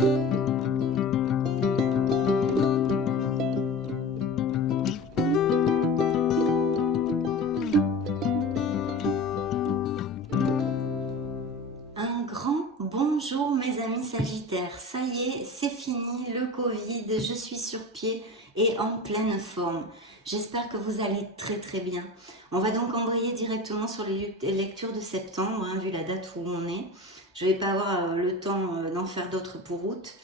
Un grand bonjour mes amis Sagittaires, ça y est, c'est fini le Covid, je suis sur pied et en pleine forme. J'espère que vous allez très bien. On va donc embrayer directement sur les lectures de septembre, hein, vu la date où on est. Je ne vais pas avoir le temps d'en faire d'autres pour août.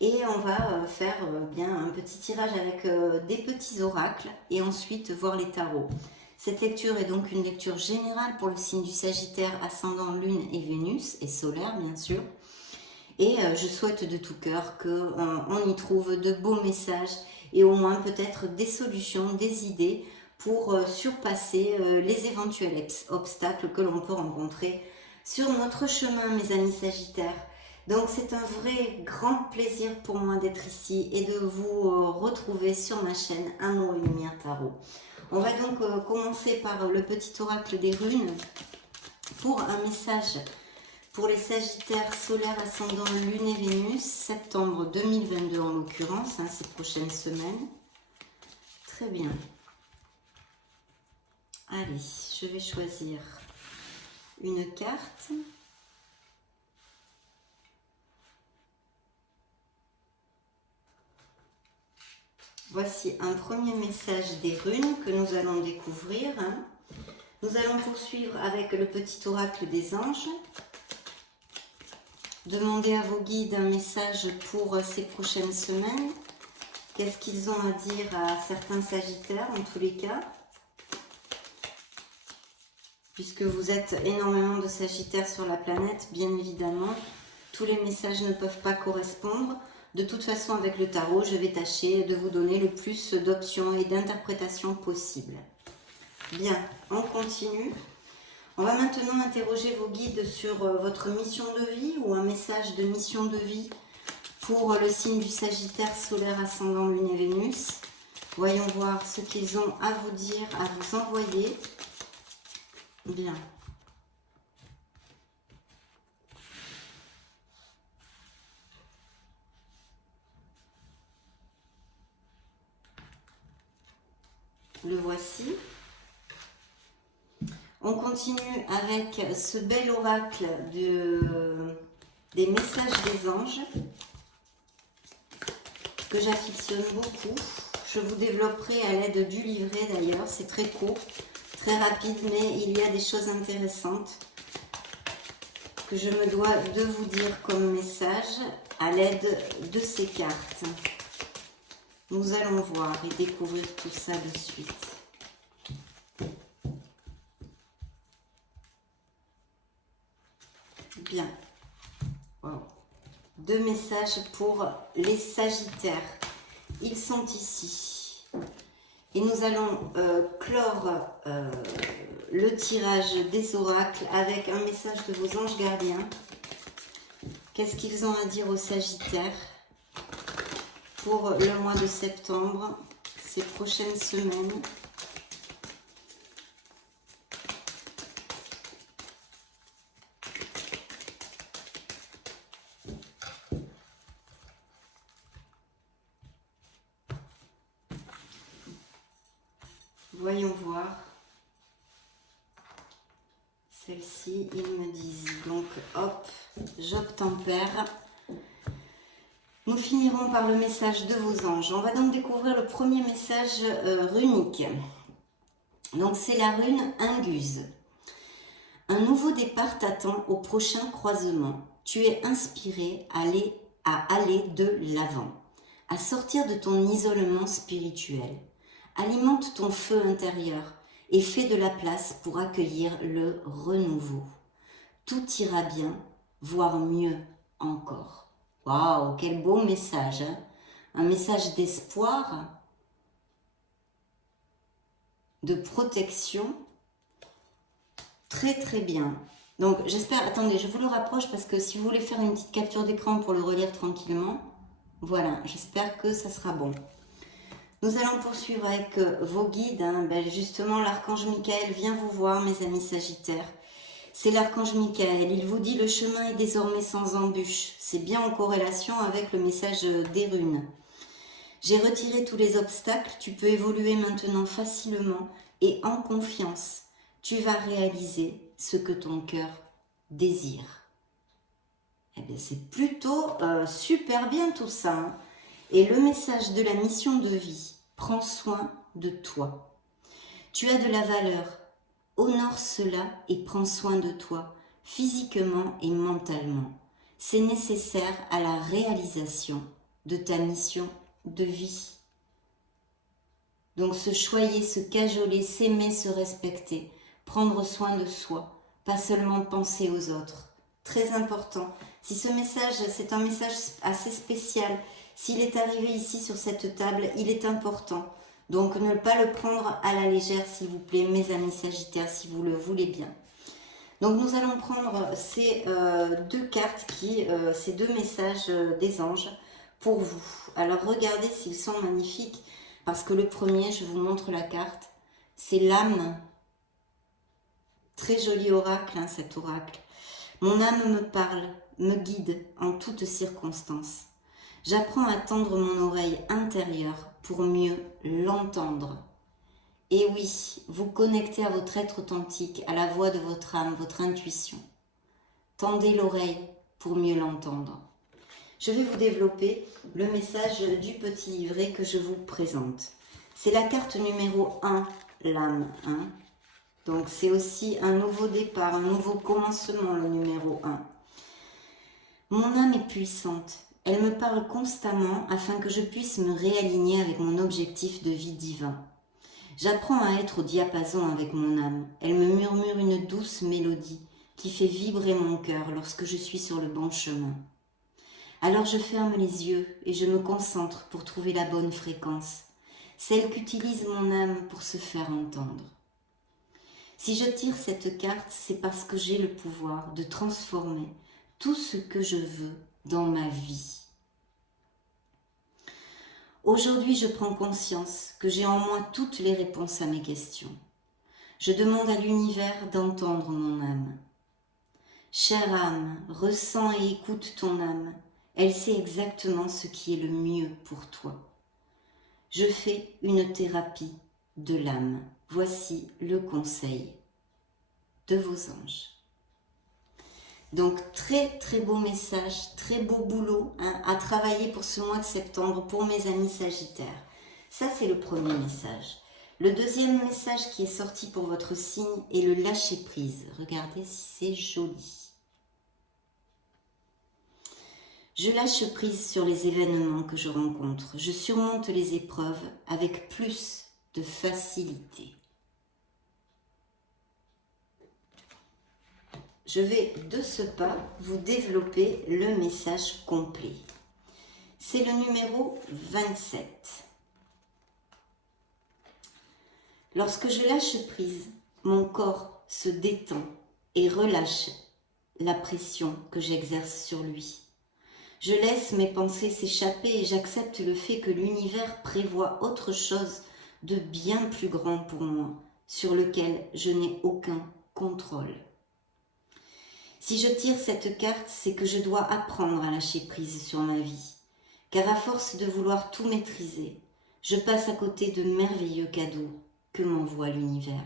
Et on va faire bien un petit tirage avec des petits oracles et ensuite voir les tarots. Cette lecture est donc une lecture générale pour le signe du Sagittaire, ascendant Lune et Vénus, et solaire bien sûr. Et je souhaite de tout cœur qu'on y trouve de beaux messages et au moins peut-être des solutions, des idées pour surpasser les éventuels obstacles que l'on peut rencontrer sur notre chemin, mes amis Sagittaires. Donc c'est un vrai grand plaisir pour moi d'être ici et de vous retrouver sur ma chaîne Amour et Lumière Tarot. On va donc commencer par le petit oracle des runes pour un message pour les Sagittaires solaires ascendant Lune et Vénus, septembre 2022 en l'occurrence, hein, ces prochaines semaines. Très bien. Allez, je vais choisir une carte. Voici un premier message des runes que nous allons découvrir. Nous allons poursuivre avec le petit oracle des anges. Demandez à vos guides un message pour ces prochaines semaines. Qu'est-ce qu'ils ont à dire à certains Sagittaires en tous les cas? Puisque vous êtes énormément de Sagittaires sur la planète, bien évidemment, tous les messages ne peuvent pas correspondre. De toute façon, avec le tarot, je vais tâcher de vous donner le plus d'options et d'interprétations possibles. Bien, on continue. On va maintenant interroger vos guides sur votre mission de vie ou un message de mission de vie pour le signe du Sagittaire solaire ascendant Lune et Vénus. Voyons voir ce qu'ils ont à vous dire, à vous envoyer. Bien. Le voici. On continue avec ce bel oracle des messages des anges que j'affectionne beaucoup. Je vous développerai à l'aide du livret d'ailleurs, c'est très court, très rapide, mais il y a des choses intéressantes que je me dois de vous dire comme message à l'aide de ces cartes. Nous allons voir et découvrir tout ça de suite. Bien. Wow. Deux messages pour les Sagittaires. Ils sont ici. Et nous allons clore le tirage des oracles avec un message de vos anges gardiens. Qu'est-ce qu'ils ont à dire aux Sagittaires pour le mois de septembre, ces prochaines semaines? Voyons voir. Celle-ci, ils me disent. Donc, hop, j'obtempère. Nous finirons par le message de vos anges. On va donc découvrir le premier message runique. Donc, c'est la rune Inguse. Un nouveau départ t'attend au prochain croisement. Tu es inspiré à aller de l'avant, à sortir de ton isolement spirituel. Alimente ton feu intérieur et fais de la place pour accueillir le renouveau. Tout ira bien, voire mieux encore. Waouh, quel beau message, hein? Un message d'espoir, de protection. Très bien. Donc j'espère, attendez, je vous le rapproche parce que si vous voulez faire une petite capture d'écran pour le relire tranquillement, voilà, j'espère que ça sera bon. Nous allons poursuivre avec vos guides. Justement, l'archange Michael vient vous voir, mes amis Sagittaires. c'est l'archange Michael. Il vous dit le chemin est désormais sans embûche. C'est bien en corrélation avec le message des runes. J'ai retiré tous les obstacles, tu peux évoluer maintenant facilement et en confiance. Tu vas réaliser ce que ton cœur désire. Eh bien, c'est plutôt super bien tout ça. Hein. Et le message de la mission de vie, prends soin de toi. Tu as de la valeur, honore cela et prends soin de toi, physiquement et mentalement. C'est nécessaire à la réalisation de ta mission de vie. Donc se choyer, se cajoler, s'aimer, se respecter, prendre soin de soi, pas seulement penser aux autres. Très important. Si ce message, c'est un message assez spécial, s'il est arrivé ici sur cette table, il est important. Donc ne pas le prendre à la légère, s'il vous plaît, mes amis Sagittaires, si vous le voulez bien. Donc nous allons prendre ces deux cartes, ces deux messages des anges pour vous. Alors regardez s'ils sont magnifiques, parce que le premier, je vous montre la carte, c'est l'âme. Très joli oracle, hein, cet oracle. Mon âme me parle, me guide en toutes circonstances. J'apprends à tendre mon oreille intérieure pour mieux l'entendre. Et oui, vous connectez à votre être authentique, à la voix de votre âme, votre intuition. Tendez l'oreille pour mieux l'entendre. Je vais vous développer le message du petit livret que je vous présente. C'est la carte numéro 1, l'âme. Hein. Donc c'est aussi un nouveau départ, un nouveau commencement, le numéro 1. Mon âme est puissante. Elle me parle constamment afin que je puisse me réaligner avec mon objectif de vie divin. J'apprends à être au diapason avec mon âme. Elle me murmure une douce mélodie qui fait vibrer mon cœur lorsque je suis sur le bon chemin. Alors je ferme les yeux et je me concentre pour trouver la bonne fréquence, celle qu'utilise mon âme pour se faire entendre. Si je tire cette carte, c'est parce que j'ai le pouvoir de transformer tout ce que je veux dans ma vie. Aujourd'hui, je prends conscience que j'ai en moi toutes les réponses à mes questions. Je demande à l'univers d'entendre mon âme. Chère âme, ressens et écoute ton âme. Elle sait exactement ce qui est le mieux pour toi. Je fais une thérapie de l'âme. Voici le conseil de vos anges. Donc très très beau message, très beau boulot hein, à travailler pour ce mois de septembre pour mes amis Sagittaires. Ça c'est le premier message. Le deuxième message qui est sorti pour votre signe est le lâcher prise. Regardez si c'est joli. Je lâche prise sur les événements que je rencontre. Je surmonte les épreuves avec plus de facilité. Je vais de ce pas vous développer le message complet. C'est le numéro 27. Lorsque je lâche prise, mon corps se détend et relâche la pression que j'exerce sur lui. Je laisse mes pensées s'échapper et j'accepte le fait que l'univers prévoit autre chose de bien plus grand pour moi, sur lequel je n'ai aucun contrôle. Si je tire cette carte, c'est que je dois apprendre à lâcher prise sur ma vie, car à force de vouloir tout maîtriser, je passe à côté de merveilleux cadeaux que m'envoie l'univers.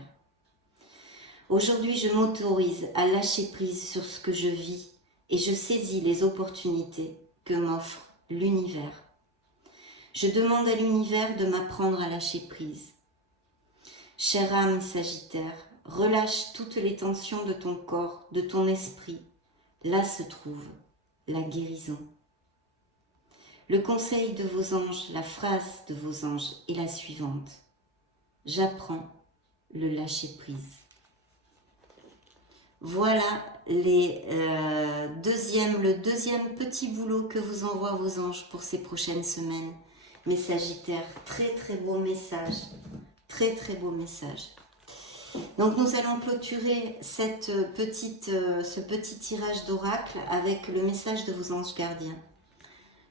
Aujourd'hui, je m'autorise à lâcher prise sur ce que je vis et je saisis les opportunités que m'offre l'univers. Je demande à l'univers de m'apprendre à lâcher prise. Chère âme Sagittaire, relâche toutes les tensions de ton corps, de ton esprit. Là se trouve la guérison. Le conseil de vos anges, la phrase de vos anges est la suivante. J'apprends le lâcher prise. Voilà le deuxième petit boulot que vous envoient vos anges pour ces prochaines semaines. Mes Sagittaires, très très beau message. Très très beau message. Donc nous allons clôturer ce petit tirage d'oracle avec le message de vos anges gardiens.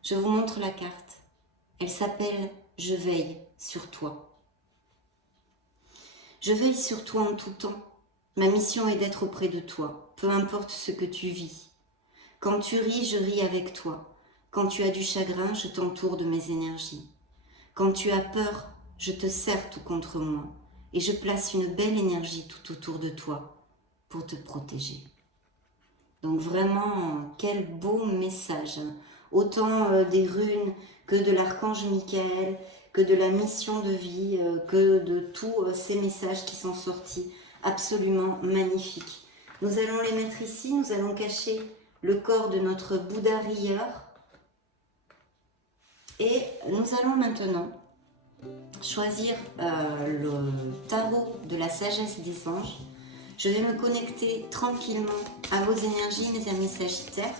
Je vous montre la carte. Elle s'appelle « Je veille sur toi ». Je veille sur toi en tout temps. Ma mission est d'être auprès de toi, peu importe ce que tu vis. Quand tu ris, je ris avec toi. Quand tu as du chagrin, je t'entoure de mes énergies. Quand tu as peur, je te serre tout contre moi et je place une belle énergie tout autour de toi pour te protéger. Donc vraiment, quel beau message. Autant des runes que de l'archange Michael, que de la mission de vie, que de tous ces messages qui sont sortis. Absolument magnifiques. Nous allons les mettre ici, nous allons cacher le corps de notre Bouddha rieur. Et nous allons maintenant choisir le tarot de la sagesse des anges. Je vais me connecter tranquillement à vos énergies, mes amis Sagittaires,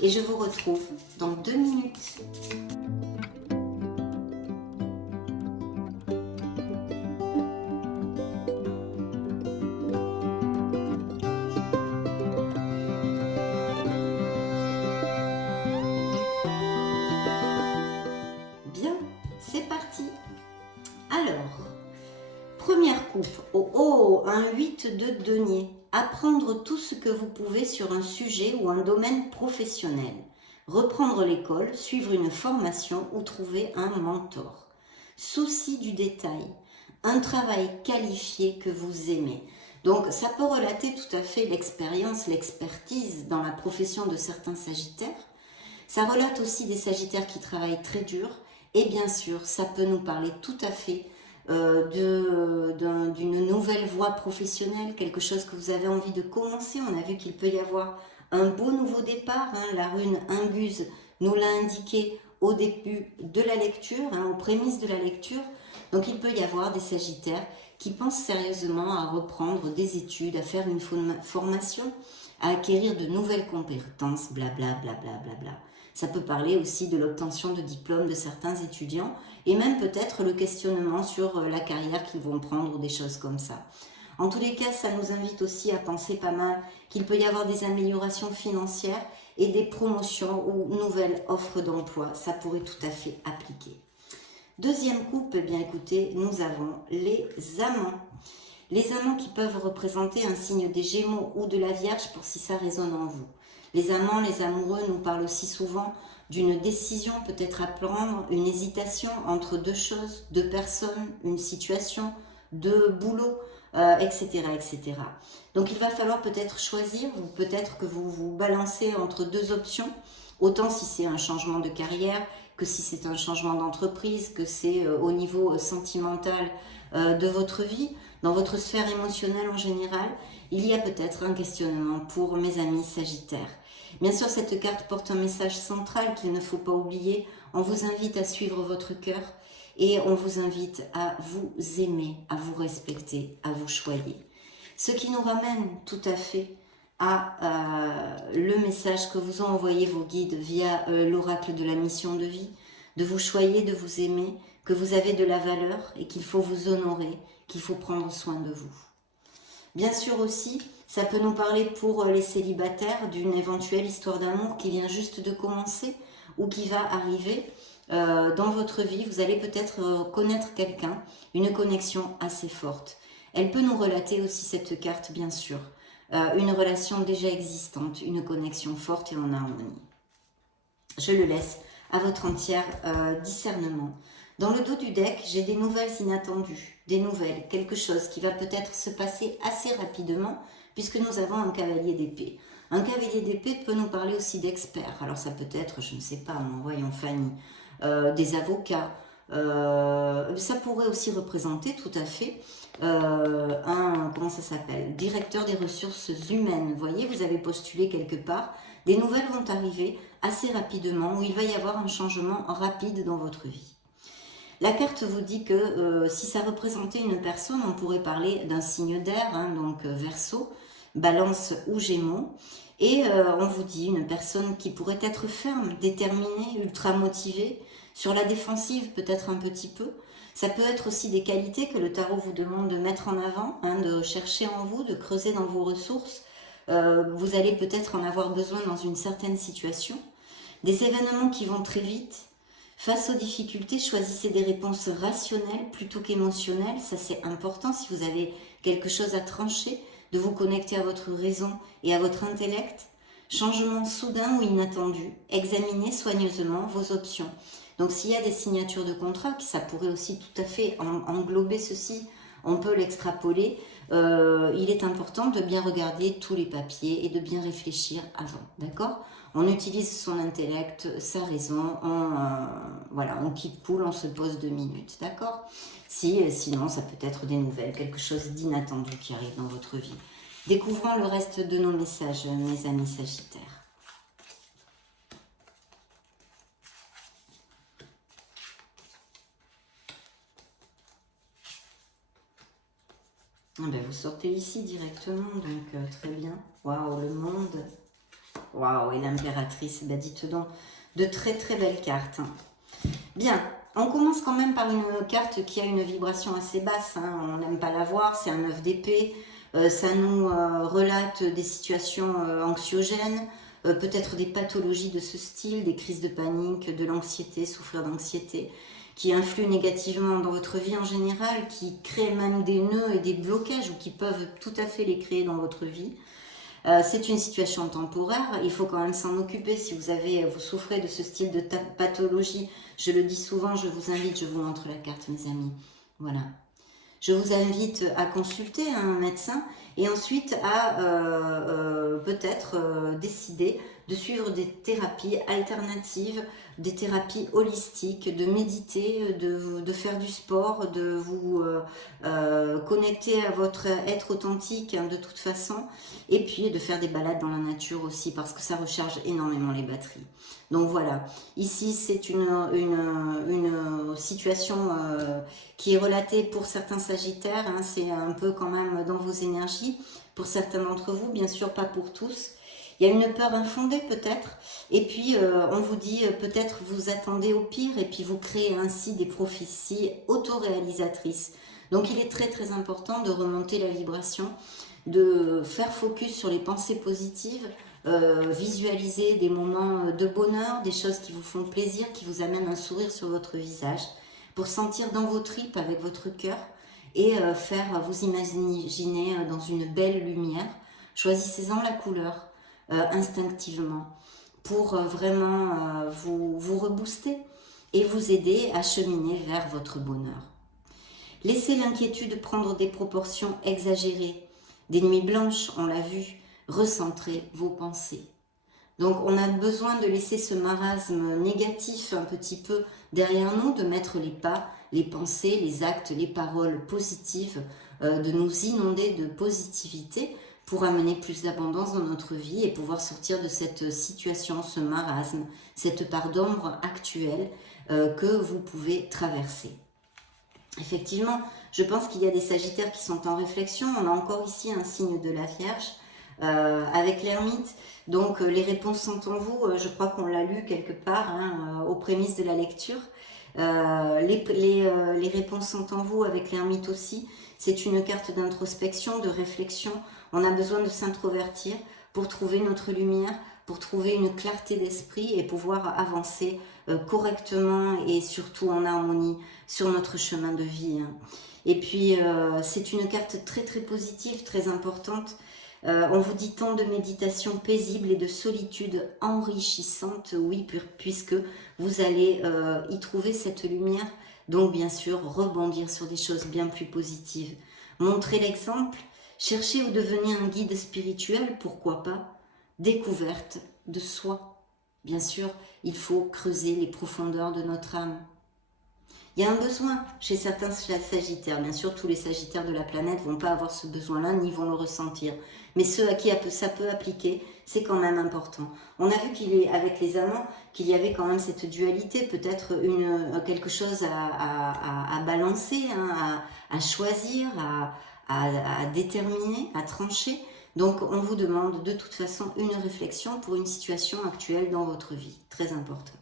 et je vous retrouve dans 2 minutes. Bien, c'est parti. Alors, première coupe, un 8 de denier. Apprendre tout ce que vous pouvez sur un sujet ou un domaine professionnel. Reprendre l'école, suivre une formation ou trouver un mentor. Souci du détail. Un travail qualifié que vous aimez. Donc ça peut relater tout à fait l'expérience, l'expertise dans la profession de certains Sagittaires. Ça relate aussi des Sagittaires qui travaillent très dur. Et bien sûr, ça peut nous parler tout à fait d'une nouvelle voie professionnelle, quelque chose que vous avez envie de commencer. On a vu qu'il peut y avoir un beau nouveau départ. La rune Inguse nous l'a indiqué au début de la lecture, aux prémices de la lecture. Donc il peut y avoir des Sagittaires qui pensent sérieusement à reprendre des études, à faire une formation, à acquérir de nouvelles compétences, blabla, blabla, blabla. Ça peut parler aussi de l'obtention de diplômes de certains étudiants et même peut-être le questionnement sur la carrière qu'ils vont prendre ou des choses comme ça. En tous les cas, ça nous invite aussi à penser pas mal qu'il peut y avoir des améliorations financières et des promotions ou nouvelles offres d'emploi. Ça pourrait tout à fait appliquer. Deuxième coupe, eh bien écoutez, nous avons les amants. Les amants qui peuvent représenter un signe des Gémeaux ou de la Vierge pour si ça résonne en vous. Les amants, les amoureux nous parlent aussi souvent d'une décision peut-être à prendre, une hésitation entre deux choses, deux personnes, une situation, deux boulots, etc., etc. Donc il va falloir peut-être choisir, ou peut-être que vous vous balancez entre deux options, autant si c'est un changement de carrière, que si c'est un changement d'entreprise, que c'est au niveau sentimental de votre vie, dans votre sphère émotionnelle en général, il y a peut-être un questionnement pour mes amis Sagittaires. Bien sûr, cette carte porte un message central qu'il ne faut pas oublier. On vous invite à suivre votre cœur et on vous invite à vous aimer, à vous respecter, à vous choyer. Ce qui nous ramène tout à fait à le message que vous ont envoyé vos guides via l'oracle de la mission de vie, de vous choyer, de vous aimer, que vous avez de la valeur et qu'il faut vous honorer, qu'il faut prendre soin de vous. Bien sûr aussi, ça peut nous parler pour les célibataires d'une éventuelle histoire d'amour qui vient juste de commencer ou qui va arriver dans votre vie. Vous allez peut-être connaître quelqu'un, une connexion assez forte. Elle peut nous relater aussi cette carte, bien sûr. Une relation déjà existante, une connexion forte et en harmonie. Je le laisse à votre entier discernement. Dans le dos du deck, j'ai des nouvelles inattendues, des nouvelles, quelque chose qui va peut-être se passer assez rapidement puisque nous avons un cavalier d'épée. Un cavalier d'épée peut nous parler aussi d'experts. Alors ça peut être, je ne sais pas, mon voyons Fanny, des avocats. Ça pourrait aussi représenter tout à fait comment ça s'appelle, directeur des ressources humaines. Vous voyez, vous avez postulé quelque part. Des nouvelles vont arriver assez rapidement où il va y avoir un changement rapide dans votre vie. La carte vous dit que si ça représentait une personne, on pourrait parler d'un signe d'air, donc Verseau, Balance ou Gémeaux. Et on vous dit une personne qui pourrait être ferme, déterminée, ultra motivée, sur la défensive peut-être un petit peu. Ça peut être aussi des qualités que le tarot vous demande de mettre en avant, de chercher en vous, de creuser dans vos ressources. Vous allez peut-être en avoir besoin dans une certaine situation. Des événements qui vont très vite. Face aux difficultés, choisissez des réponses rationnelles plutôt qu'émotionnelles. Ça, c'est important si vous avez quelque chose à trancher. de vous connecter à votre raison et à votre intellect. Changement soudain ou inattendu, examinez soigneusement vos options. Donc s'il y a des signatures de contrat, ça pourrait aussi tout à fait englober ceci, on peut l'extrapoler. Il est important de bien regarder tous les papiers et de bien réfléchir avant, d'accord? On utilise son intellect, sa raison, voilà, on quitte cool, on se pose 2 minutes, d'accord? Sinon, ça peut être des nouvelles, quelque chose d'inattendu qui arrive dans votre vie. Découvrons le reste de nos messages, mes amis Sagittaires. Ah ben, vous sortez ici directement, donc très bien. Waouh, le monde. Waouh, et l'impératrice, ben dites donc, de très très belles cartes. Bien, on commence quand même par une carte qui a une vibration assez basse, hein. On n'aime pas la voir, c'est un 9 d'épée. Ça nous relate des situations anxiogènes, peut-être des pathologies de ce style, des crises de panique, de l'anxiété, souffrir d'anxiété, qui influent négativement dans votre vie en général, qui créent même des nœuds et des blocages, ou qui peuvent tout à fait les créer dans votre vie. C'est une situation temporaire, il faut quand même s'en occuper. Si vous souffrez de ce style de pathologie, je le dis souvent, je vous invite, je vous montre la carte mes amis, voilà. Je vous invite à consulter un médecin et ensuite à peut-être décider de suivre des thérapies alternatives, des thérapies holistiques, de méditer, de faire du sport, de vous connecter à votre être authentique, hein, de toute façon, et puis de faire des balades dans la nature aussi parce que ça recharge énormément les batteries. Donc voilà, ici c'est une situation qui est relatée pour certains Sagittaires, hein, c'est un peu quand même dans vos énergies, pour certains d'entre vous, bien sûr pas pour tous. Il y a une peur infondée peut-être, et puis on vous dit peut-être vous attendez au pire, et puis vous créez ainsi des prophéties autoréalisatrices. Donc il est très très important de remonter la vibration, de faire focus sur les pensées positives, visualiser des moments de bonheur, des choses qui vous font plaisir, qui vous amènent un sourire sur votre visage, pour sentir dans vos tripes avec votre cœur et vous imaginer dans une belle lumière. Choisissez-en la couleur instinctivement pour vraiment vous rebooster et vous aider à cheminer vers votre bonheur. Laissez l'inquiétude prendre des proportions exagérées. Des nuits blanches, on l'a vu, recentrez vos pensées. Donc on a besoin de laisser ce marasme négatif un petit peu derrière nous, de mettre les pas, les pensées, les actes, les paroles positives, de nous inonder de positivité pour amener plus d'abondance dans notre vie et pouvoir sortir de cette situation, ce marasme, cette part d'ombre actuelle que vous pouvez traverser. Effectivement, je pense qu'il y a des Sagittaires qui sont en réflexion. On a encore ici un signe de la Vierge avec l'ermite. Donc les réponses sont en vous. Je crois qu'on l'a lu quelque part hein, aux prémices de la lecture. Les réponses sont en vous avec l'ermite aussi. C'est une carte d'introspection, de réflexion. On a besoin de s'introvertir pour trouver notre lumière, pour trouver une clarté d'esprit et pouvoir avancer correctement et surtout en harmonie sur notre chemin de vie. Hein. Et puis, c'est une carte très très positive, très importante. On vous dit tant de méditation paisible et de solitude enrichissante, oui, puisque vous allez y trouver cette lumière. Donc, bien sûr, rebondir sur des choses bien plus positives. Montrer l'exemple, chercher ou devenir un guide spirituel, pourquoi pas. Découverte de soi. Bien sûr, il faut creuser les profondeurs de notre âme. Il y a un besoin chez certains Sagittaires. Bien sûr, tous les Sagittaires de la planète ne vont pas avoir ce besoin-là, ni vont le ressentir. Mais ceux à qui ça peut appliquer, c'est quand même important. On a vu avec les amants qu'il y avait quand même cette dualité, peut-être quelque chose à balancer, hein, à choisir, à déterminer, à trancher. Donc, on vous demande de toute façon une réflexion pour une situation actuelle dans votre vie. Très important.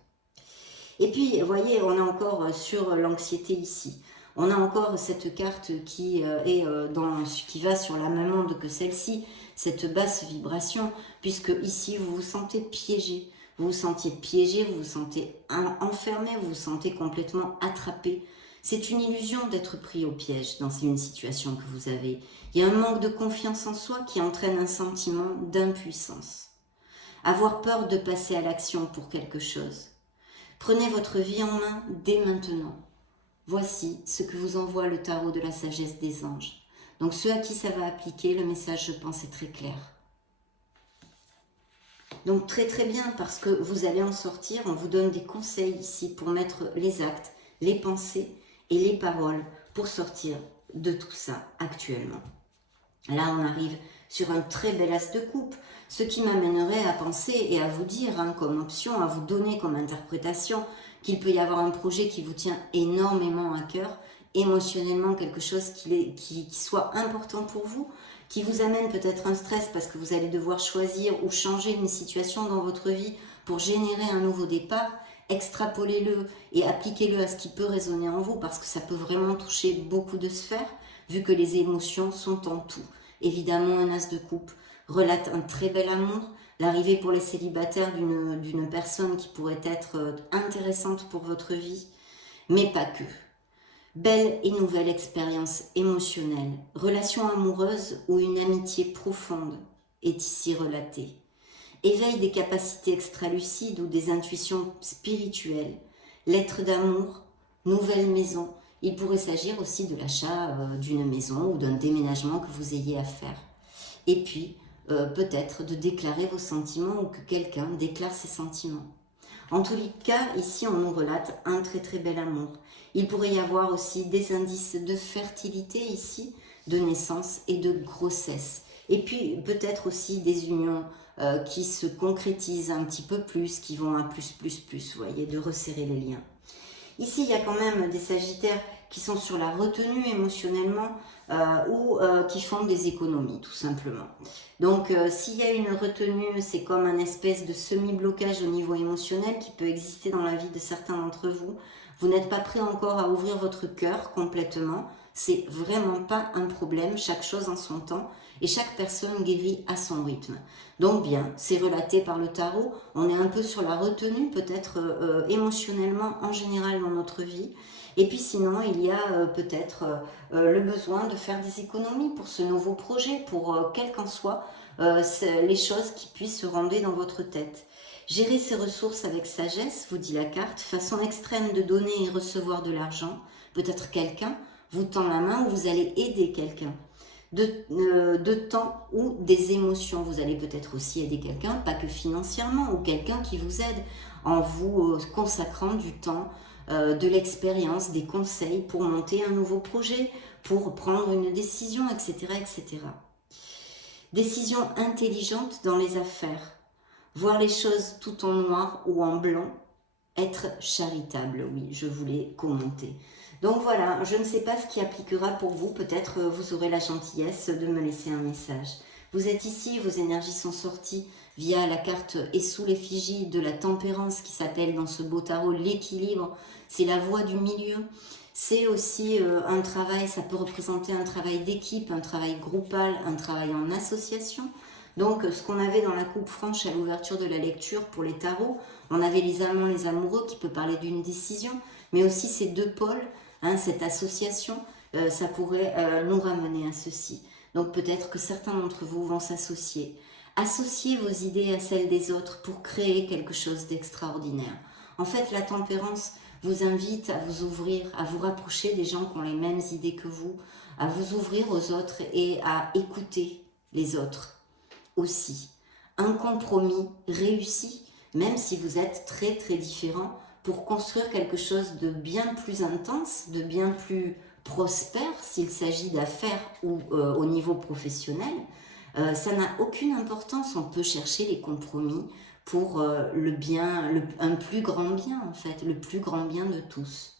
Et puis, vous voyez, on a encore sur l'anxiété ici. On a encore cette carte qui va sur la même onde que celle-ci, cette basse vibration, puisque ici, vous vous sentez piégé. Vous vous sentiez piégé, vous vous sentez enfermé, vous vous sentez complètement attrapé. C'est une illusion d'être pris au piège dans une situation que vous avez. Il y a un manque de confiance en soi qui entraîne un sentiment d'impuissance. Avoir peur de passer à l'action pour quelque chose. Prenez votre vie en main dès maintenant. Voici ce que vous envoie le tarot de la sagesse des anges. Donc ceux à qui ça va appliquer, le message, je pense, est très clair. Donc très très bien, parce que vous allez en sortir. On vous donne des conseils ici pour mettre les actes, les pensées et les paroles pour sortir de tout ça actuellement. Là, on arrive sur un très bel as de coupe, ce qui m'amènerait à penser et à vous dire, comme option, à vous donner comme interprétation, qu'il peut y avoir un projet qui vous tient énormément à cœur, émotionnellement quelque chose qui soit important pour vous, qui vous amène peut-être un stress parce que vous allez devoir choisir ou changer une situation dans votre vie pour générer un nouveau départ. Extrapolez-le et appliquez-le à ce qui peut résonner en vous, parce que ça peut vraiment toucher beaucoup de sphères, vu que les émotions sont en tout. Évidemment, un as de coupe relate un très bel amour, l'arrivée pour les célibataires d'une personne qui pourrait être intéressante pour votre vie, mais pas que. Belle et nouvelle expérience émotionnelle, relation amoureuse ou une amitié profonde est ici relatée. Éveil des capacités extralucides ou des intuitions spirituelles, lettres d'amour, nouvelle maison. Il pourrait s'agir aussi de l'achat d'une maison ou d'un déménagement que vous ayez à faire. Et puis, peut-être de déclarer vos sentiments ou que quelqu'un déclare ses sentiments. En tous les cas, ici, on nous relate un très très bel amour. Il pourrait y avoir aussi des indices de fertilité ici, de naissance et de grossesse. Et puis, peut-être aussi des unions qui se concrétisent un petit peu plus, qui vont à plus, vous voyez, de resserrer les liens. Ici, il y a quand même des sagittaires qui sont sur la retenue émotionnellement ou qui font des économies, tout simplement. Donc, s'il y a une retenue, c'est comme un espèce de semi-blocage au niveau émotionnel qui peut exister dans la vie de certains d'entre vous. Vous n'êtes pas prêt encore à ouvrir votre cœur complètement. C'est vraiment pas un problème, chaque chose en son temps. Et chaque personne guérit à son rythme. Donc bien, c'est relaté par le tarot, on est un peu sur la retenue peut-être émotionnellement en général dans notre vie. Et puis sinon, il y a peut-être le besoin de faire des économies pour ce nouveau projet, pour quelles qu'en soient les choses qui puissent se rendre dans votre tête. Gérer ses ressources avec sagesse, vous dit la carte, façon extrême de donner et recevoir de l'argent. Peut-être quelqu'un vous tend la main ou vous allez aider quelqu'un. De temps ou des émotions. Vous allez peut-être aussi aider quelqu'un, pas que financièrement, ou quelqu'un qui vous aide en vous consacrant du temps, de l'expérience, des conseils pour monter un nouveau projet, pour prendre une décision, etc., etc. Décision intelligente dans les affaires. Voir les choses tout en noir ou en blanc. Être charitable, oui, je voulais commenter. Donc voilà, je ne sais pas ce qui appliquera pour vous. Peut-être vous aurez la gentillesse de me laisser un message. Vous êtes ici, vos énergies sont sorties via la carte et sous l'effigie de la tempérance qui s'appelle dans ce beau tarot l'équilibre. C'est la voie du milieu. C'est aussi un travail, ça peut représenter un travail d'équipe, un travail groupal, un travail en association. Donc ce qu'on avait dans la coupe franche à l'ouverture de la lecture pour les tarots, on avait les amants, les amoureux qui peut parler d'une décision, mais aussi ces deux pôles, cette association, ça pourrait nous ramener à ceci. Donc peut-être que certains d'entre vous vont s'associer. Associez vos idées à celles des autres pour créer quelque chose d'extraordinaire. En fait, la tempérance vous invite à vous ouvrir, à vous rapprocher des gens qui ont les mêmes idées que vous, à vous ouvrir aux autres et à écouter les autres aussi. Un compromis réussi, même si vous êtes très très différents, pour construire quelque chose de bien plus intense, de bien plus prospère, s'il s'agit d'affaires ou au niveau professionnel. Ça n'a aucune importance, on peut chercher les compromis pour le bien, un plus grand bien en fait, le plus grand bien de tous.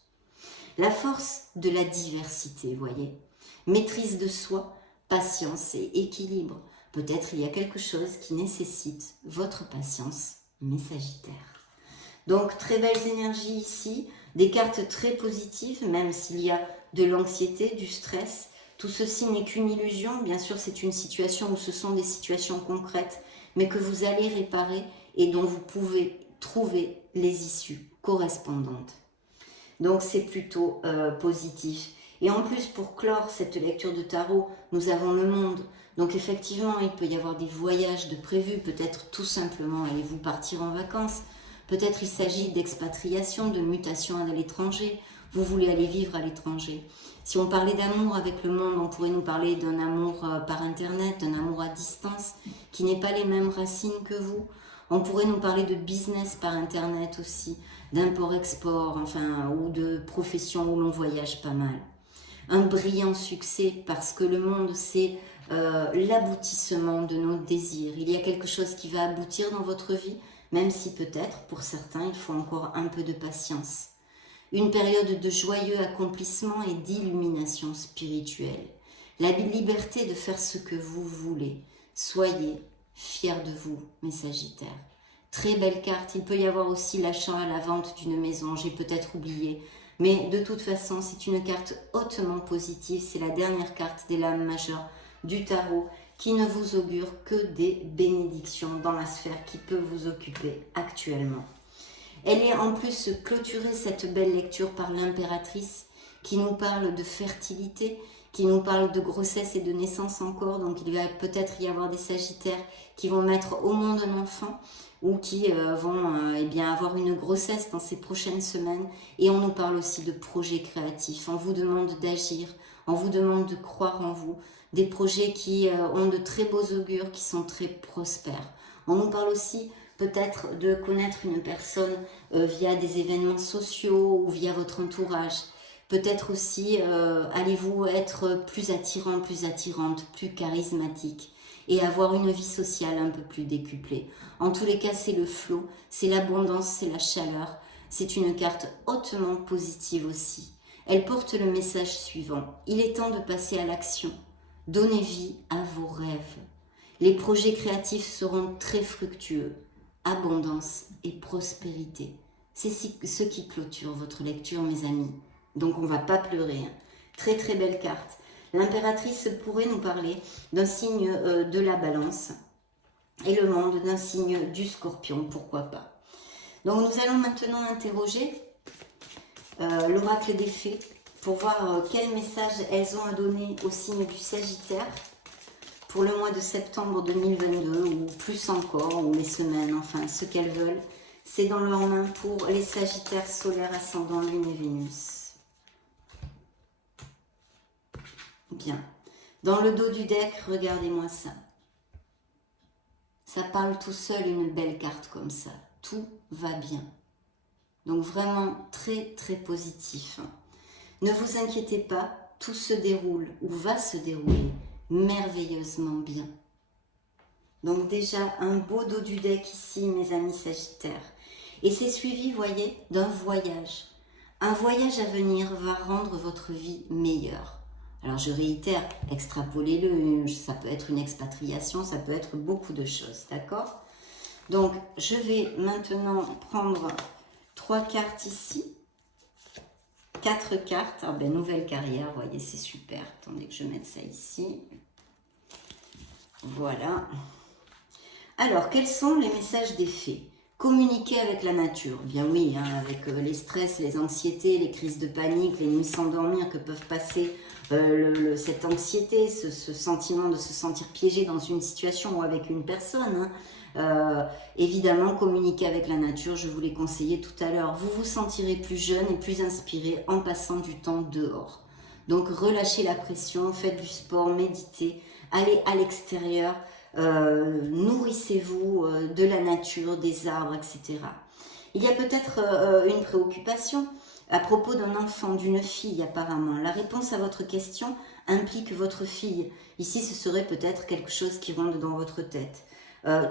La force de la diversité, vous voyez, maîtrise de soi, patience et équilibre. Peut-être il y a quelque chose qui nécessite votre patience, mes Sagittaires. Donc très belles énergies ici, des cartes très positives, même s'il y a de l'anxiété, du stress. Tout ceci n'est qu'une illusion, bien sûr c'est une situation où ce sont des situations concrètes, mais que vous allez réparer et dont vous pouvez trouver les issues correspondantes. Donc c'est plutôt positif. Et en plus, pour clore cette lecture de tarot, nous avons le monde. Donc effectivement, il peut y avoir des voyages de prévus, peut-être tout simplement allez-vous partir en vacances, peut-être il s'agit d'expatriation, de mutation à l'étranger, vous voulez aller vivre à l'étranger. Si on parlait d'amour avec le monde, on pourrait nous parler d'un amour par internet, d'un amour à distance, qui n'est pas les mêmes racines que vous. On pourrait nous parler de business par internet aussi, d'import-export, enfin, ou de profession où l'on voyage pas mal. Un brillant succès parce que le monde c'est l'aboutissement de nos désirs. Il y a quelque chose qui va aboutir dans votre vie, même si peut-être pour certains il faut encore un peu de patience. Une période de joyeux accomplissement et d'illumination spirituelle. La liberté de faire ce que vous voulez. Soyez fiers de vous, mes Sagittaires. Très belle carte. Il peut y avoir aussi l'achat à la vente d'une maison. J'ai peut-être oublié. Mais de toute façon, c'est une carte hautement positive. C'est la dernière carte des lames majeures du tarot qui ne vous augure que des bénédictions dans la sphère qui peut vous occuper actuellement. Elle est en plus clôturée, cette belle lecture, par l'impératrice qui nous parle de fertilité, qui nous parle de grossesse et de naissance encore. Donc il va peut-être y avoir des Sagittaires qui vont mettre au monde un enfant ou qui vont eh bien, avoir une grossesse dans ces prochaines semaines. Et on nous parle aussi de projets créatifs. On vous demande d'agir, on vous demande de croire en vous. Des projets qui ont de très beaux augures, qui sont très prospères. On nous parle aussi peut-être de connaître une personne via des événements sociaux ou via votre entourage. Peut-être aussi allez-vous être plus attirant, plus attirante, plus charismatique et avoir une vie sociale un peu plus décuplée. En tous les cas, c'est le flot, c'est l'abondance, c'est la chaleur. C'est une carte hautement positive aussi. Elle porte le message suivant. Il est temps de passer à l'action. Donnez vie à vos rêves. Les projets créatifs seront très fructueux. Abondance et prospérité. C'est ce qui clôture votre lecture, mes amis. Donc on ne va pas pleurer. Hein. Très très belle carte. L'impératrice pourrait nous parler d'un signe de la balance et le monde d'un signe du scorpion, pourquoi pas. Donc nous allons maintenant interroger l'oracle des fées pour voir quel message elles ont à donner au signe du Sagittaire pour le mois de septembre 2022 ou plus encore, ou les semaines, enfin ce qu'elles veulent. C'est dans leurs mains pour les Sagittaires solaires, ascendant Lune et Vénus. Bien. Dans le dos du deck, regardez-moi ça. Ça parle tout seul, une belle carte comme ça. Tout va bien. Donc vraiment très très positif. Ne vous inquiétez pas, tout se déroule ou va se dérouler merveilleusement bien. Donc déjà un beau dos du deck ici, mes amis Sagittaires. Et c'est suivi, voyez, d'un voyage. Un voyage à venir va rendre votre vie meilleure. Alors je réitère, extrapolez-le, ça peut être une expatriation, ça peut être beaucoup de choses, d'accord? Donc je vais maintenant prendre 3 cartes ici. 4 cartes, ah ben, nouvelle carrière, vous voyez, c'est super. Attendez que je mette ça ici. Voilà. Alors, quels sont les messages des fées? Communiquer avec la nature. Bien oui, hein, avec les stress, les anxiétés, les crises de panique, les nuits sans dormir que peuvent passer cette anxiété, ce sentiment de se sentir piégé dans une situation ou avec une personne. Hein. Évidemment, communiquer avec la nature, je vous l'ai conseillé tout à l'heure. Vous vous sentirez plus jeune et plus inspiré en passant du temps dehors. Donc, relâchez la pression, faites du sport, méditez, allez à l'extérieur, nourrissez-vous de la nature, des arbres, etc. Il y a peut-être une préoccupation à propos d'un enfant, d'une fille apparemment. La réponse à votre question implique votre fille. Ici, ce serait peut-être quelque chose qui ronde dans votre tête.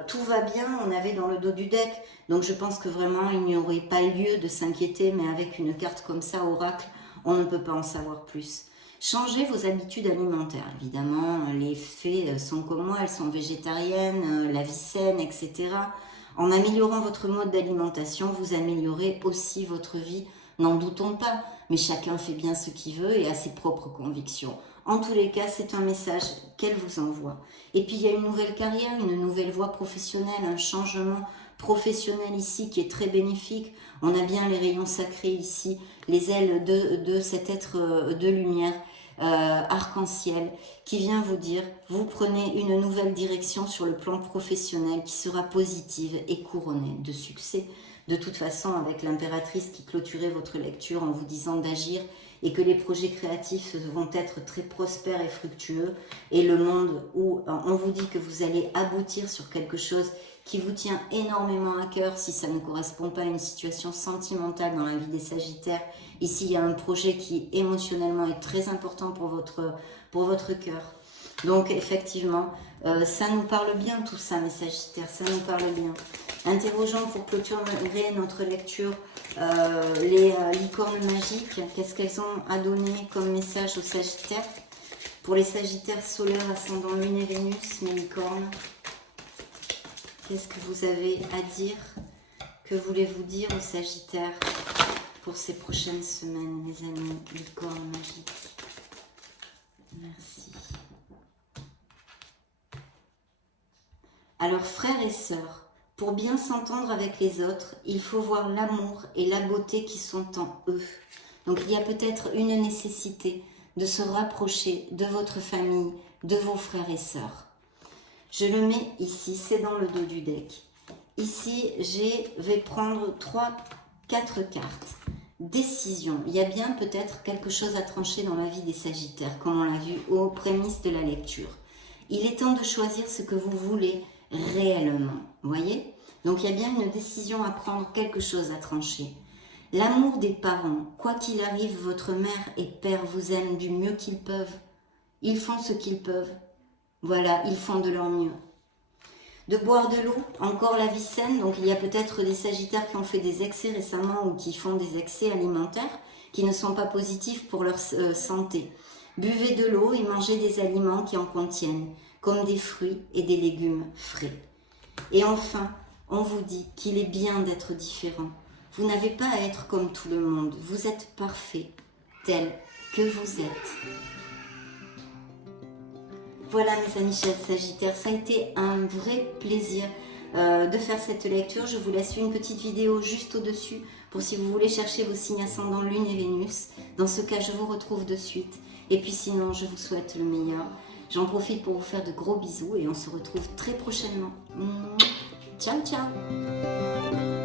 Tout va bien, on avait dans le dos du deck, donc je pense que vraiment il n'y aurait pas lieu de s'inquiéter, mais avec une carte comme ça, oracle, on ne peut pas en savoir plus. Changez vos habitudes alimentaires, évidemment, les fées sont comme moi, elles sont végétariennes, la vie saine, etc. En améliorant votre mode d'alimentation, vous améliorez aussi votre vie, n'en doutons pas, mais chacun fait bien ce qu'il veut et a ses propres convictions. En tous les cas, c'est un message qu'elle vous envoie. Et puis, il y a une nouvelle carrière, une nouvelle voie professionnelle, un changement professionnel ici qui est très bénéfique. On a bien les rayons sacrés ici, les ailes de cet être de lumière arc-en-ciel qui vient vous dire, vous prenez une nouvelle direction sur le plan professionnel qui sera positive et couronnée de succès. De toute façon, avec l'impératrice qui clôturait votre lecture en vous disant d'agir et que les projets créatifs vont être très prospères et fructueux, et le monde où on vous dit que vous allez aboutir sur quelque chose qui vous tient énormément à cœur, si ça ne correspond pas à une situation sentimentale dans la vie des Sagittaires. Ici, il y a un projet qui émotionnellement est très important pour votre cœur. Donc effectivement, ça nous parle bien tout ça, mes Sagittaires, ça nous parle bien. Interrogeons pour clôturer notre lecture les licornes magiques. Qu'est-ce qu'elles ont à donner comme message aux Sagittaires? Pour les Sagittaires solaires, ascendant Lune et Vénus, mes licornes, qu'est-ce que vous avez à dire? Que voulez-vous dire aux Sagittaires pour ces prochaines semaines, mes amis licornes magiques? Merci. Alors, frères et sœurs, pour bien s'entendre avec les autres, il faut voir l'amour et la beauté qui sont en eux. Donc, il y a peut-être une nécessité de se rapprocher de votre famille, de vos frères et sœurs. Je le mets ici, c'est dans le dos du deck. Ici, je vais prendre 4 cartes. Décision. Il y a bien peut-être quelque chose à trancher dans la vie des Sagittaires, comme on l'a vu aux prémices de la lecture. Il est temps de choisir ce que vous voulez réellement. Vous voyez? Donc, il y a bien une décision à prendre, quelque chose à trancher. L'amour des parents. Quoi qu'il arrive, votre mère et père vous aiment du mieux qu'ils peuvent. Ils font ce qu'ils peuvent. Voilà, ils font de leur mieux. De boire de l'eau, encore la vie saine. Donc il y a peut-être des Sagittaires qui ont fait des excès récemment ou qui font des excès alimentaires qui ne sont pas positifs pour leur santé. Buvez de l'eau et mangez des aliments qui en contiennent, comme des fruits et des légumes frais. Et enfin, on vous dit qu'il est bien d'être différent. Vous n'avez pas à être comme tout le monde. Vous êtes parfait, tel que vous êtes. Voilà mes amis Sagittaires, ça a été un vrai plaisir de faire cette lecture. Je vous laisse une petite vidéo juste au-dessus pour si vous voulez chercher vos signes ascendants Lune et Vénus. Dans ce cas, je vous retrouve de suite. Et puis sinon, je vous souhaite le meilleur. J'en profite pour vous faire de gros bisous et on se retrouve très prochainement. Ciao, ciao!